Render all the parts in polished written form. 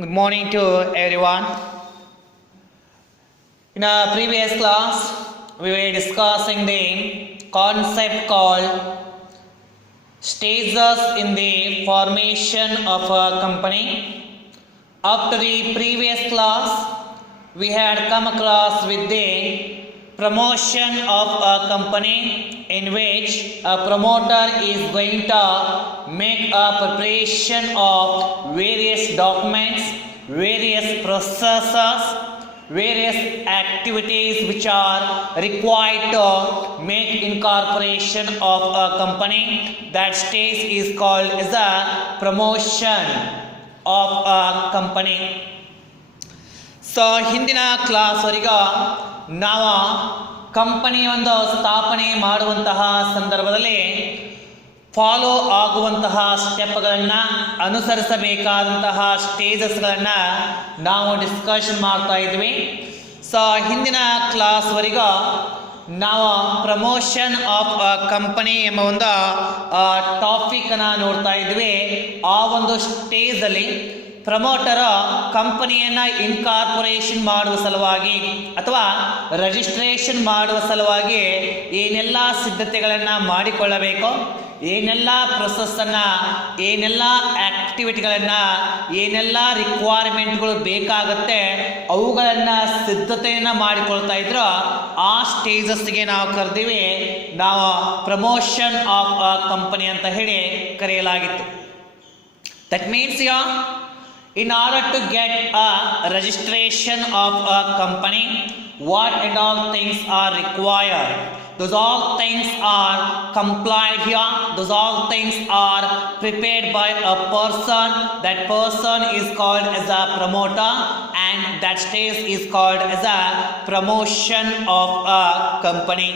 Good morning to everyone. In our previous class, we were discussing the concept called stages in the formation of a company. After the previous class, we had come across with the promotion of a company in which a promoter is going to make a preparation of various documents, various processes, various activities which are required to make incorporation of a company. That stage is called as a promotion of a company. So ಹಿಂದಿನ ಕ್ಲಾಸ್ವರೆಗೂ ನಾವು company ಒಂದು ಸ್ಥಾಪನೆ ಮಾಡುವಂತಹ ಸಂದರ್ಭದಲ್ಲಿ follow ಆಗುವಂತಹ ಸ್ಟೆಪ್ಗಳನ್ನು ಅನುಸರಿಸಬೇಕಾದಂತಹ ಸ್ಟೇಜಸ್ಗಳನ್ನು ನಾವು discussion ಮಾಡ್ತಾ ಇದ್ವಿ. ಸೊ ಹಿಂದಿನ ಕ್ಲಾಸ್ವರೆಗೂ ನಾವು ಪ್ರಮೋಷನ್ ಆಫ್ ಅ ಕಂಪನಿ ಎಂಬ ಒಂದು ಟಾಪಿಕನ್ನು ನೋಡ್ತಾ ಇದ್ವಿ. ಆ ಒಂದು ಸ್ಟೇಜಲ್ಲಿ ಪ್ರಮೋಟರ್ ಕಂಪನಿಯನ್ನು ಇನ್ಕಾರ್ಪೊರೇಷನ್ ಮಾಡುವ ಸಲುವಾಗಿ ಅಥವಾ ರಿಜಿಸ್ಟ್ರೇಷನ್ ಮಾಡುವ ಸಲುವಾಗಿ ಏನೆಲ್ಲ ಸಿದ್ಧತೆಗಳನ್ನು ಮಾಡಿಕೊಳ್ಳಬೇಕು, ಏನೆಲ್ಲ ಪ್ರೊಸೆಸ್ಸನ್ನು, ಏನೆಲ್ಲ ಆ್ಯಕ್ಟಿವಿಟಿಗಳನ್ನು, ಏನೆಲ್ಲ ರಿಕ್ವೈರ್ಮೆಂಟ್ಗಳು ಬೇಕಾಗುತ್ತೆ ಅವುಗಳನ್ನು ಸಿದ್ಧತೆಯನ್ನು ಮಾಡಿಕೊಳ್ತಾ ಇದ್ರು. ಆ ಸ್ಟೇಜಸ್ಗೆ ನಾವು ಕರೆದಿವಿ, ನಾವು ಪ್ರಮೋಷನ್ ಆಫ್ ಅ ಕಂಪನಿ ಅಂತ ಹೇಳಿ ಕರೆಯಲಾಗಿತ್ತು. That means in order to get a registration of a company, what and all things are required? Those all things are complied here. Those all things are prepared by a person. That person is called as a promoter, and that stage is called as a promotion of a company.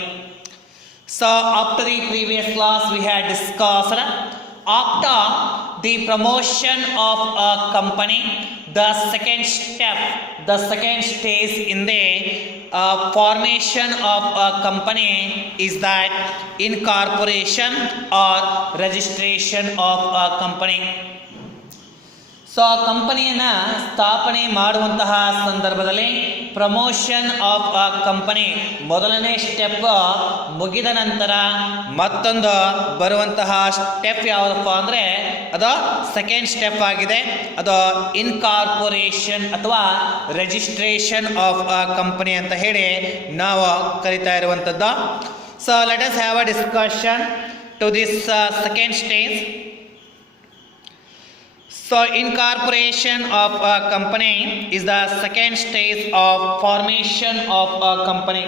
So after the previous class we had discussed after the promotion of a company, the second step, the second stage in the formation of a company is that incorporation or registration of a company. So ಕಂಪನಿಯನ್ನು ಸ್ಥಾಪನೆ ಮಾಡುವಂತಹ ಸಂದರ್ಭದಲ್ಲಿ promotion of a company ಮೊದಲನೇ step ಮುಗಿದ ನಂತರ ಮತ್ತೊಂದು ಬರುವಂತಹ step ಯಾವುದಪ್ಪ ಅಂದರೆ ಅದು ಸೆಕೆಂಡ್ ಸ್ಟೆಪ್ ಆಗಿದೆ. ಅದು ಇನ್ಕಾರ್ಪೊರೇಷನ್ ಅಥವಾ ರಿಜಿಸ್ಟ್ರೇಷನ್ ಆಫ್ ಅ ಕಂಪನಿ ಅಂತ ಹೇಳಿ ನಾವು ಕರಿತಾ ಇರುವಂಥದ್ದು. So let us have a discussion to this second stage. So incorporation of a company is the second stage of formation of a company.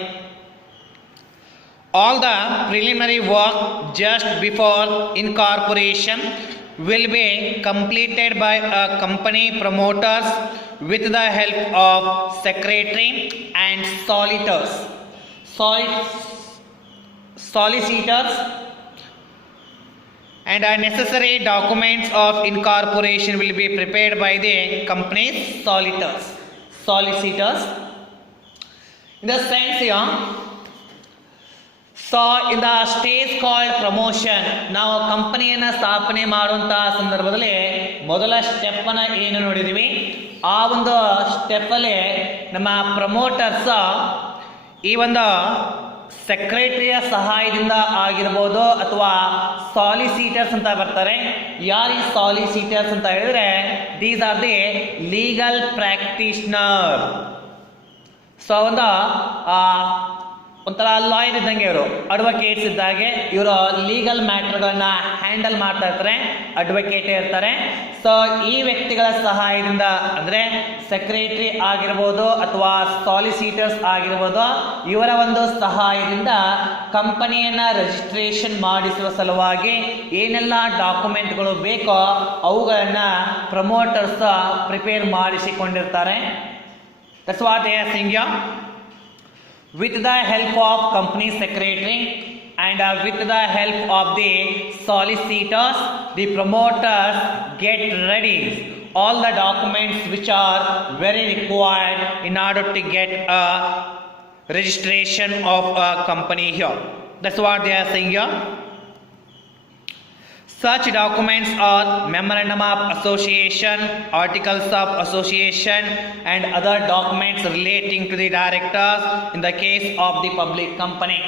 All the preliminary work just before incorporation will be completed by a company promoters with the help of secretary and solicitors, and necessary documents of incorporation will be prepared by the company's solicitors. In the sense here, so in the stage called promotion, ನಾವು ಕಂಪನಿಯನ್ನು ಸ್ಥಾಪನೆ ಮಾಡುವಂತಹ ಸಂದರ್ಭದಲ್ಲಿ ಮೊದಲ ಸ್ಟೆಪ್ಪನ್ನು ಏನು ನೋಡಿದ್ದೀವಿ, ಆ ಒಂದು ಸ್ಟೆಪ್ಪಲ್ಲಿ ನಮ್ಮ ಪ್ರಮೋಟರ್ಸ್ ಈ ಒಂದು ಸೆಕ್ರೆಟರಿಯ ಸಹಾಯದಿಂದ ಆಗಿರ್ಬೋದು ಅಥವಾ ಸಾಲಿಸಿಟರ್ಸ್ ಅಂತ ಬರ್ತಾರೆ. ಯಾರು ಈ ಸಾಲಿಸಿಟರ್ಸ್ ಅಂತ ಹೇಳಿದ್ರೆ, these are the legal practitioner. So ಒಂಥರ ಲಾಯರ್ ಇದ್ದಂಗೆ, ಇವರು ಅಡ್ವೊಕೇಟ್ಸ್ ಇದ್ದಾಗೆ. ಇವರು ಲೀಗಲ್ ಮ್ಯಾಟರ್ಗಳನ್ನ ಹ್ಯಾಂಡಲ್ ಮಾಡ್ತಾ ಇರ್ತಾರೆ, ಅಡ್ವೊಕೇಟ್ ಇರ್ತಾರೆ. ಸೊ ಈ ವ್ಯಕ್ತಿಗಳ ಸಹಾಯದಿಂದ ಅಂದರೆ ಸೆಕ್ರೆಟರಿ ಆಗಿರ್ಬೋದು ಅಥವಾ ಸಾಲಿಸಿಟರ್ಸ್ ಆಗಿರ್ಬೋದು, ಇವರ ಒಂದು ಸಹಾಯದಿಂದ ಕಂಪನಿಯನ್ನು ರಿಜಿಸ್ಟ್ರೇಷನ್ ಮಾಡಿಸುವ ಸಲುವಾಗಿ ಏನೆಲ್ಲ ಡಾಕ್ಯುಮೆಂಟ್ಗಳು ಬೇಕೋ ಅವುಗಳನ್ನು ಪ್ರಮೋಟರ್ಸ್ ಪ್ರಿಪೇರ್ ಮಾಡಿಸಿಕೊಂಡಿರ್ತಾರೆ. That's what they are saying here. With the help of company secretary and with the help of the solicitors, the promoters get ready all the documents which are very required in order to get a registration of a company here. That's what they are saying here. Such documents are memorandum of association, articles of association, and other documents relating to the directors in the case of the public company.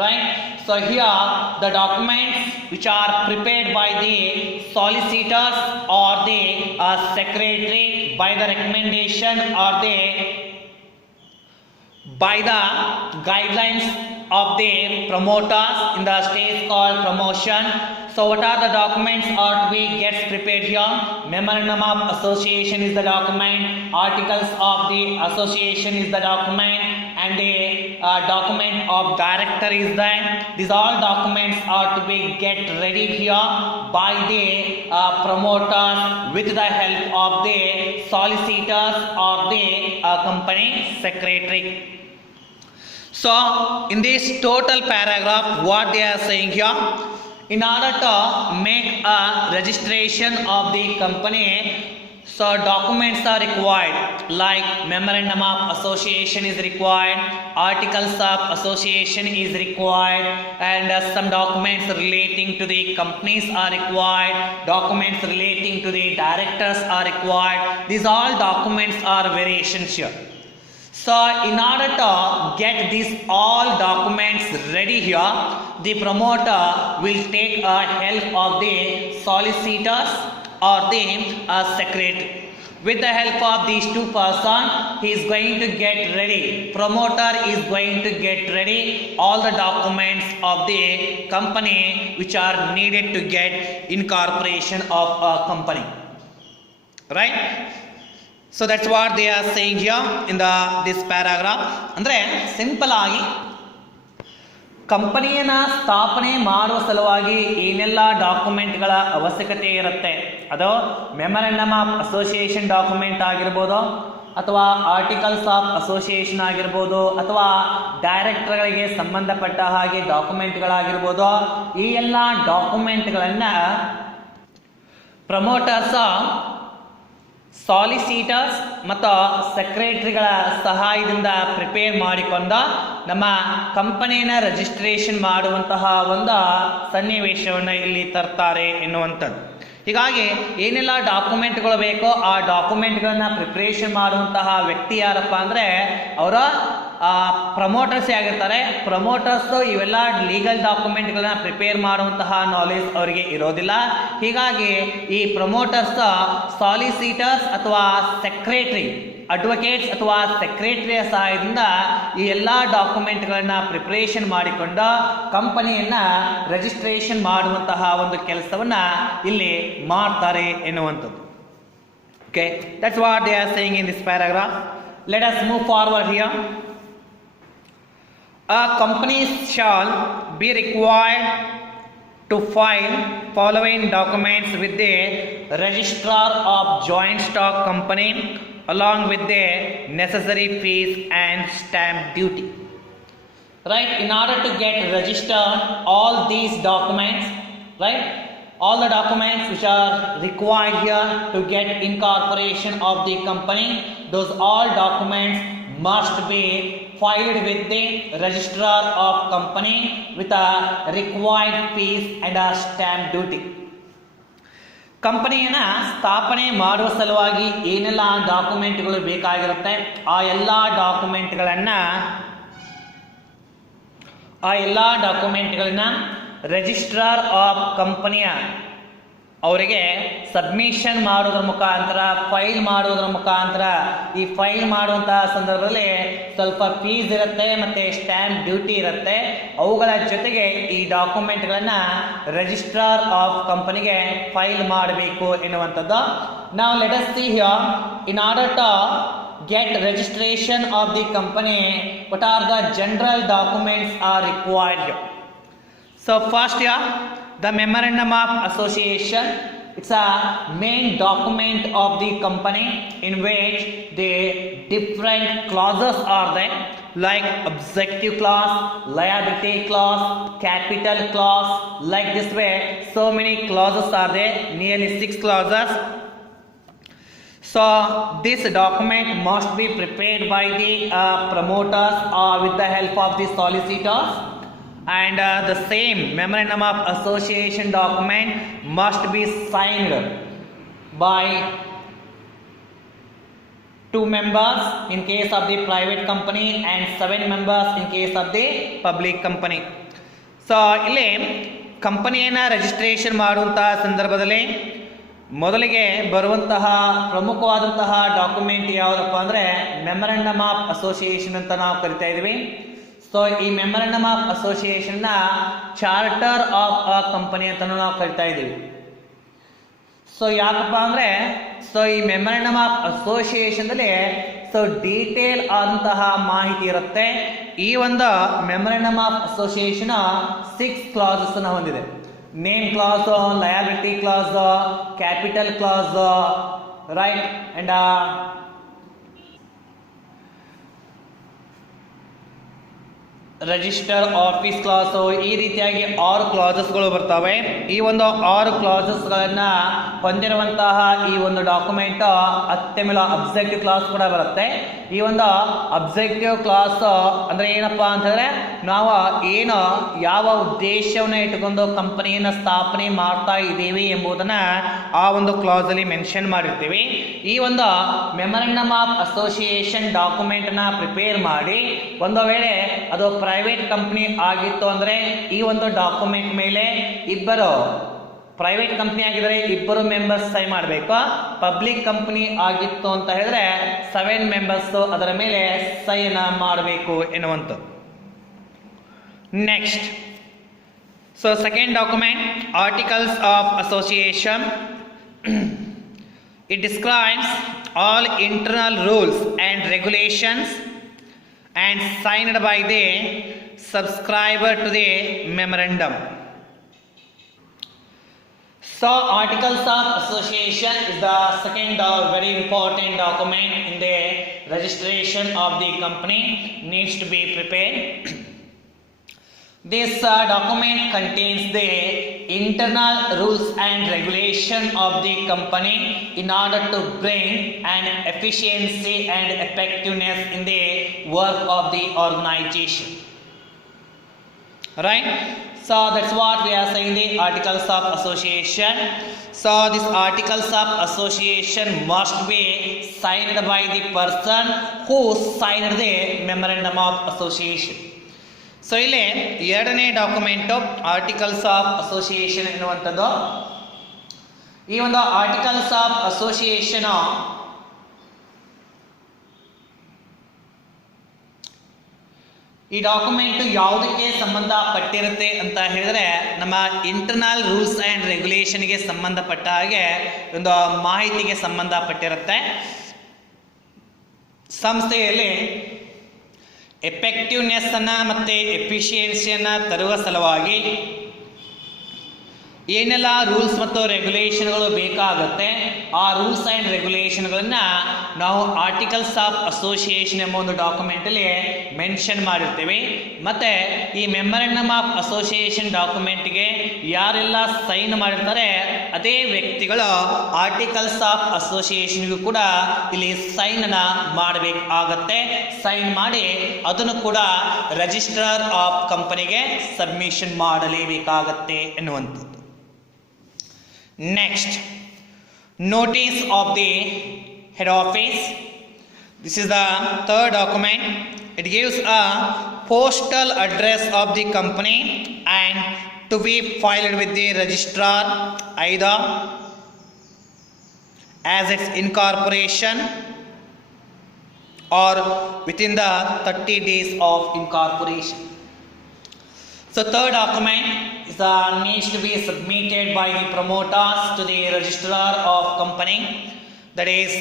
Right? So here the documents which are prepared by the solicitors or the secretary by the recommendation or the by the guidelines of the promoters in the stage called promotion. So what are the documents are to be gets prepared here? Memorandum of association is the document, articles of the association is the document, and the document of director is there. These all documents are to be get ready here by the promoters with the help of the solicitors or the company secretary. So in this total paragraph, what they are saying here, in order to make a registration of the company, so documents are required, like memorandum of association is required, articles of association is required, and some documents relating to the companies are required, documents relating to the directors are required. These all documents are very essential. So in order to get these all documents ready here, the promoter will take help of the solicitors or the secretary. With the help of these two persons, he is going to get ready. Promoter is going to get ready all the documents of the company which are needed to get incorporation of a company. Right? So that's what they are saying here in this paragraph. ಅಂದರೆ simple ಆಗಿ ಕಂಪನಿಯನ್ನು ಸ್ಥಾಪನೆ ಮಾಡುವ ಸಲುವಾಗಿ ಏನೆಲ್ಲ ಡಾಕ್ಯುಮೆಂಟ್ಗಳ ಅವಶ್ಯಕತೆ ಇರುತ್ತೆ, ಅದು ಮೆಮೊರಂಡಮ್ ಆಫ್ ಅಸೋಸಿಯೇಷನ್ ಡಾಕ್ಯುಮೆಂಟ್ ಆಗಿರ್ಬೋದು, ಅಥವಾ ಆರ್ಟಿಕಲ್ಸ್ ಆಫ್ ಅಸೋಸಿಯೇಷನ್ ಆಗಿರ್ಬೋದು, ಅಥವಾ ಡೈರೆಕ್ಟರ್ಗಳಿಗೆ ಸಂಬಂಧಪಟ್ಟ ಹಾಗೆ ಡಾಕ್ಯುಮೆಂಟ್ಗಳಾಗಿರ್ಬೋದು. ಈ ಎಲ್ಲ ಡಾಕ್ಯುಮೆಂಟ್ಗಳನ್ನು ಪ್ರಮೋಟರ್ಸ್ ಸಾಲಿಸಿಟರ್ಸ್ ಮತ್ತು ಸೆಕ್ರೆಟರಿಗಳ ಸಹಾಯದಿಂದ ಪ್ರಿಪೇರ್ ಮಾಡಿಕೊಂಡು ನಮ್ಮ ಕಂಪನಿನ ರಿಜಿಸ್ಟ್ರೇಷನ್ ಮಾಡುವಂತಹ ಒಂದು ಸನ್ನಿವೇಶವನ್ನು ಇಲ್ಲಿ ತರ್ತಾರೆ ಎನ್ನುವಂಥದ್ದು. ಹೀಗಾಗಿ ಏನೆಲ್ಲ ಡಾಕ್ಯುಮೆಂಟ್ಗಳು ಬೇಕೋ ಆ ಡಾಕ್ಯುಮೆಂಟ್ಗಳನ್ನು ಪ್ರಿಪ್ರೇಷನ್ ಮಾಡುವಂತಹ ವ್ಯಕ್ತಿ ಯಾರಪ್ಪ ಅಂದರೆ ಅವರ ಪ್ರಮೋಟರ್ಸ್ ಆಗಿರ್ತಾರೆ. ಪ್ರಮೋಟರ್ಸು ಇವೆಲ್ಲ ಲೀಗಲ್ ಡಾಕ್ಯುಮೆಂಟ್ಗಳನ್ನ ಪ್ರಿಪೇರ್ ಮಾಡುವಂತಹ ನಾಲೆಜ್ ಅವರಿಗೆ ಇರೋದಿಲ್ಲ. ಹೀಗಾಗಿ ಈ ಪ್ರಮೋಟರ್ಸ್ ಸಾಲಿಸಿಟರ್ಸ್ ಅಥವಾ ಸೆಕ್ರೆಟರಿ, ಅಡ್ವೊಕೇಟ್ಸ್ ಅಥವಾ ಸೆಕ್ರೆಟರಿಯ ಸಹಾಯದಿಂದ ಈ ಎಲ್ಲ ಡಾಕ್ಯುಮೆಂಟ್ಗಳನ್ನ ಪ್ರಿಪರೇಷನ್ ಮಾಡಿಕೊಂಡು ಕಂಪನಿಯನ್ನ ರಿಜಿಸ್ಟ್ರೇಷನ್ ಮಾಡುವಂತಹ ಒಂದು ಕೆಲಸವನ್ನ ಇಲ್ಲಿ ಮಾಡ್ತಾರೆ ಎನ್ನುವಂಥದ್ದು. Okay, that's what they are saying in this paragraph. Let us move forward here. A company shall be required to file following documents with the registrar of joint stock company along with the necessary fees and stamp duty. Right, in order to get registered all these documents, right, all the documents which are required here to get incorporation of the company, those all documents must be filed with the registrar of company with a required fees and a stamp duty. ಕಂಪನಿಯನ್ನ ಸ್ಥಾಪನೆ ಮಾಡುವ ಸಲುವಾಗಿ ಏನೆಲ್ಲ ಡಾಕ್ಯುಮೆಂಟ್ಗಳು ಬೇಕಾಗಿರುತ್ತೆ ಆ ಎಲ್ಲ ಡಾಕ್ಯುಮೆಂಟ್ಗಳನ್ನ registrar of ಕಂಪನಿಯ ಅವರಿಗೆ ಸಬ್ಮಿಷನ್ ಮಾಡೋದ್ರ ಮುಖಾಂತರ, ಫೈಲ್ ಮಾಡೋದ್ರ ಮುಖಾಂತರ, ಈ ಫೈಲ್ ಮಾಡುವಂತಹ ಸಂದರ್ಭದಲ್ಲಿ ಸ್ವಲ್ಪ ಫೀಸ್ ಇರುತ್ತೆ ಮತ್ತು ಸ್ಟ್ಯಾಂಪ್ ಡ್ಯೂಟಿ ಇರುತ್ತೆ. ಅವುಗಳ ಜೊತೆಗೆ ಈ ಡಾಕ್ಯುಮೆಂಟ್ಗಳನ್ನು ರಿಜಿಸ್ಟ್ರಾರ್ ಆಫ್ ಕಂಪನಿಗೆ ಫೈಲ್ ಮಾಡಬೇಕು ಎನ್ನುವಂಥದ್ದು. ನಾವು let us see here, in order to get registration of the company, what are the general documents are required here? So first here, the memorandum of association. It's a main document of the company in which the different clauses are there, like objective clause, liability clause, capital clause, like this way. So many clauses are there, nearly 6 clauses. So this document must be prepared by the promoters with the help of the solicitors. and the same memorandum of association document must be signed by 2 members in case of the private company and 7 members in case of the public company. So ಇಲ್ಲಿ ಕಂಪನಿಯನ್ನು registration ಮಾಡುವಂತಹ ಸಂದರ್ಭದಲ್ಲಿ ಮೊದಲಿಗೆ ಬರುವಂತಹ ಪ್ರಮುಖವಾದಂತಹ document ಯಾವುದಪ್ಪ ಅಂದರೆ memorandum of association ಅಂತ ನಾವು ಕರಿತಾ ಇದ್ದೀವಿ. ಸೊ ಈ ಮೆಮೊರಂಡಮ್ ಆಫ್ ಅಸೋಸಿಯೇಷನ್ನ ಚಾರ್ಟರ್ ಆಫ್ ಅ ಕಂಪನಿ ಅಂತ ನಾವು ಕರಿತಾ ಇದ್ದೀವಿ. ಸೊ ಯಾಕಪ್ಪ ಅಂದರೆ ಸೊ ಈ ಮೆಮೊರಂಡಮ್ ಆಫ್ ಅಸೋಸಿಯೇಷನ್ದಲ್ಲಿ ಸೊ ಡೀಟೇಲ್ ಆದಂತಹ ಮಾಹಿತಿ ಇರುತ್ತೆ. ಈ ಒಂದು ಮೆಮೊರಂಡಮ್ ಆಫ್ ಅಸೋಸಿಯೇಷನ್ 6 ಕ್ಲಾಸಸ್ ಅನ್ನು ಹೊಂದಿದೆ. Name class, liability class, capital class, right, and register office class, ಈ ರೀತಿಯಾಗಿ 6 ಕ್ಲಾಸಸ್ಗಳು ಬರ್ತವೆ. ಈ ಒಂದು 6 ಕ್ಲಾಸಸ್ಗಳನ್ನು ಹೊಂದಿರುವಂತಹ ಈ ಒಂದು ಡಾಕ್ಯುಮೆಂಟ್ ಅತ್ಯಮೂಲ ಅಬ್ಜೆಕ್ಟಿವ್ ಕ್ಲಾಸ್ ಕೂಡ ಬರುತ್ತೆ. ಈ ಒಂದು ಅಬ್ಜೆಕ್ಟಿವ್ ಕ್ಲಾಸ್ ಅಂದ್ರೆ ಏನಪ್ಪಾ ಅಂತ ಹೇಳಿದ್ರೆ ನಾವು ಏನು ಯಾವ ಉದ್ದೇಶವನ್ನು ಇಟ್ಟುಕೊಂಡು ಕಂಪನಿಯನ್ನು ಸ್ಥಾಪನೆ ಮಾಡ್ತಾ ಇದ್ದೀವಿ ಎಂಬುದನ್ನ ಆ ಒಂದು ಕ್ಲಾಸ್ ಅಲ್ಲಿ ಮೆನ್ಷನ್ ಮಾಡಿರ್ತೀವಿ. ಈ ಒಂದು ಮೆಮೊರಂಡಮ್ ಆಫ್ ಅಸೋಸಿಯೇಷನ್ ಡಾಕ್ಯುಮೆಂಟ್ ನ ಪ್ರಿಪೇರ್ ಮಾಡಿ ಒಂದು ವೇಳೆ ಅದು ಪ್ರೈವೇಟ್ ಕಂಪನಿ ಆಗಿತ್ತು ಅಂದ್ರೆ ಈ ಒಂದು ಡಾಕ್ಯುಮೆಂಟ್ ಮೇಲೆ ಇಬ್ಬರು, ಪ್ರೈವೇಟ್ ಕಂಪನಿ ಆಗಿದ್ರೆ ಇಬ್ಬರು ಮೆಂಬರ್ಸ್ ಸೈ ಮಾಡಬೇಕು. ಪಬ್ಲಿಕ್ ಕಂಪನಿ ಆಗಿತ್ತು ಅಂತ ಹೇಳಿದ್ರೆ 7 ಮೆಂಬರ್ಸ್ ಅದರ ಮೇಲೆ ಸೈನ ಮಾಡಬೇಕು ಎನ್ನುವಂಥದ್ದು. Next, so second document articles of association. It describes all internal rules and regulations and signed by the subscriber to the memorandum. So articles of association is the second very important document in the registration of the company, needs to be prepared. This document contains the internal rules and regulation of the company in order to bring an efficiency and effectiveness in the work of the organization. Right? So that's what we are saying, the articles of association. So these articles of association must be signed by the person who signed the memorandum of association. So ಇಲ್ಲಿ ಎರಡನೇ document articles of association ಎನ್ನುವಂಥದ್ದು. ಈ ಒಂದು articles of association ಈ document ಯಾವುದಕ್ಕೆ ಸಂಬಂಧಪಟ್ಟಿರುತ್ತೆ ಅಂತ ಹೇಳಿದ್ರೆ ನಮ್ಮ ಇಂಟರ್ನಲ್ ರೂಲ್ಸ್ ಆ್ಯಂಡ್ ರೆಗ್ಯುಲೇಷನ್ಗೆ ಸಂಬಂಧಪಟ್ಟ ಹಾಗೆ ಒಂದು ಮಾಹಿತಿಗೆ ಸಂಬಂಧಪಟ್ಟಿರುತ್ತೆ. ಸಂಸ್ಥೆಯಲ್ಲಿ ಎಫೆಕ್ಟಿವ್ನೆಸ್ ಅನ್ನು ಮತ್ತು ಎಫಿಷಿಯನ್ಸಿಯನ್ನು ತರುವ ಸಲುವಾಗಿ ಏನೆಲ್ಲ ರೂಲ್ಸ್ ಮತ್ತು ರೆಗ್ಯುಲೇಷನ್ಗಳು ಬೇಕಾಗುತ್ತೆ ಆ ರೂಲ್ಸ್ ಆ್ಯಂಡ್ ರೆಗ್ಯುಲೇಷನ್ಗಳನ್ನು ನಾವು ಆರ್ಟಿಕಲ್ಸ್ ಆಫ್ ಅಸೋಸಿಯೇಷನ್ ಎಂಬ ಒಂದು ಡಾಕ್ಯುಮೆಂಟಲ್ಲಿ ಮೆನ್ಷನ್ ಮಾಡಿರ್ತೀವಿ. ಮತ್ತು ಈ ಮೆಮೊರಂಡಮ್ ಆಫ್ ಅಸೋಸಿಯೇಷನ್ ಡಾಕ್ಯುಮೆಂಟ್ಗೆ ಯಾರೆಲ್ಲ ಸೈನ್ ಮಾಡಿರ್ತಾರೆ ಅದೇ ವ್ಯಕ್ತಿಗಳು ಆರ್ಟಿಕಲ್ಸ್ ಆಫ್ ಅಸೋಸಿಯೇಷನ್ಗೂ ಕೂಡ ಇಲ್ಲಿ ಸೈನನ್ನು ಮಾಡಬೇಕಾಗತ್ತೆ. ಸೈನ್ ಮಾಡಿ ಅದನ್ನು ಕೂಡ ರಿಜಿಸ್ಟ್ರಾರ್ ಆಫ್ ಕಂಪನಿಗೆ ಸಬ್ಮಿಷನ್ ಮಾಡಲೇಬೇಕಾಗತ್ತೆ ಎನ್ನುವಂಥದ್ದು. Next, notice of the head office. This is the third document. It gives a postal address of the company and to be filed with the registrar either as its incorporation or within the 30 days of incorporation. So third document is needs to be submitted by the promoters to the registrar of company, that is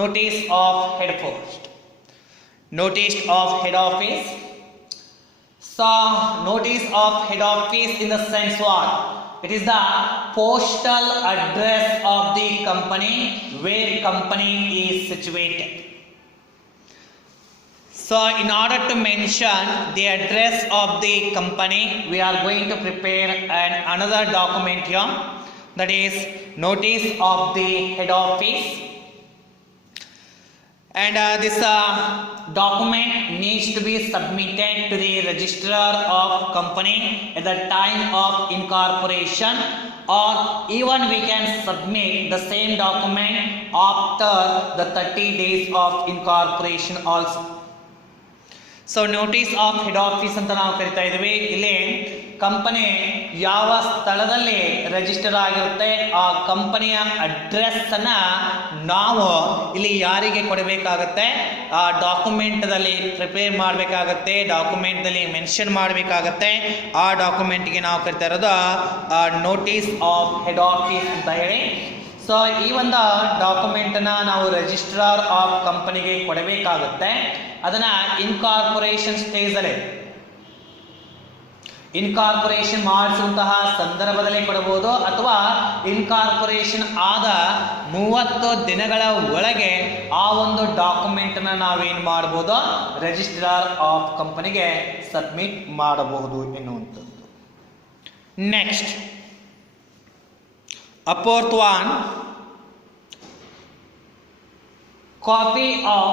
notice of head post, notice of head office. So notice of head office in the sense what? It is the postal address of the company where company is situated. So in order to mention the address of the company, we are going to prepare another document here, that is notice of the head office. and this document needs to be submitted to the registrar of company at the time of incorporation, or even we can submit the same document after the 30 days of incorporation also. So notice of head office ಅಂತ ನಾವು ಕರಿತಾ ಇದ್ದೀವಿ. ಇಲ್ಲಿ company ಯಾವ ಸ್ಥಳದಲ್ಲಿ register ಆಗಿರುತ್ತೆ ಆ ಕಂಪನಿಯ ಅಡ್ರೆಸ್ ಅನ್ನ ನಾವು ಇಲ್ಲಿ ಯಾರಿಗೆ ಕೊಡಬೇಕಾಗತ್ತೆ, ಆ ಡಾಕ್ಯುಮೆಂಟ್ದಲ್ಲಿ ಪ್ರಿಪೇರ್ ಮಾಡಬೇಕಾಗತ್ತೆ, ಡಾಕ್ಯುಮೆಂಟ್ದಲ್ಲಿ ಮೆನ್ಷನ್ ಮಾಡಬೇಕಾಗತ್ತೆ. ಆ ಡಾಕ್ಯುಮೆಂಟ್ಗೆ ನಾವು ಕರಿತಾ ಇರೋದು ನೋಟಿಸ್ ಆಫ್ ಹೆಡ್ ಆಫೀಸ್ ಅಂತ ಹೇಳಿ. ಸೊ ಈ ಒಂದು ಡಾಕ್ಯುಮೆಂಟನ್ನ ನಾವು ರಿಜಿಸ್ಟ್ರಾರ್ ಆಫ್ ಕಂಪನಿಗೆ ಕೊಡಬೇಕಾಗುತ್ತೆ. ಅದನ್ನ ಇನ್ಕಾರ್ಪೊರೇಷನ್ ಸ್ಟೇಜಲ್ಲಿ ಇನ್ಕಾರ್ಪೊರೇಷನ್ ಮಾಡಿಸುವಂತಹ ಸಂದರ್ಭದಲ್ಲಿ ಕೊಡಬಹುದು, ಅಥವಾ ಇನ್ಕಾರ್ಪೊರೇಷನ್ ಆದ 30 ದಿನಗಳ ಒಳಗೆ ಆ ಒಂದು ಡಾಕ್ಯುಮೆಂಟನ್ನ ನಾವೇನು ಮಾಡಬಹುದು, ರಿಜಿಸ್ಟ್ರಾರ್ ಆಫ್ ಕಂಪನಿಗೆ ಸಬ್ಮಿಟ್ ಮಾಡಬಹುದು ಎನ್ನುವಂಥದ್ದು. Next a fourth one, copy of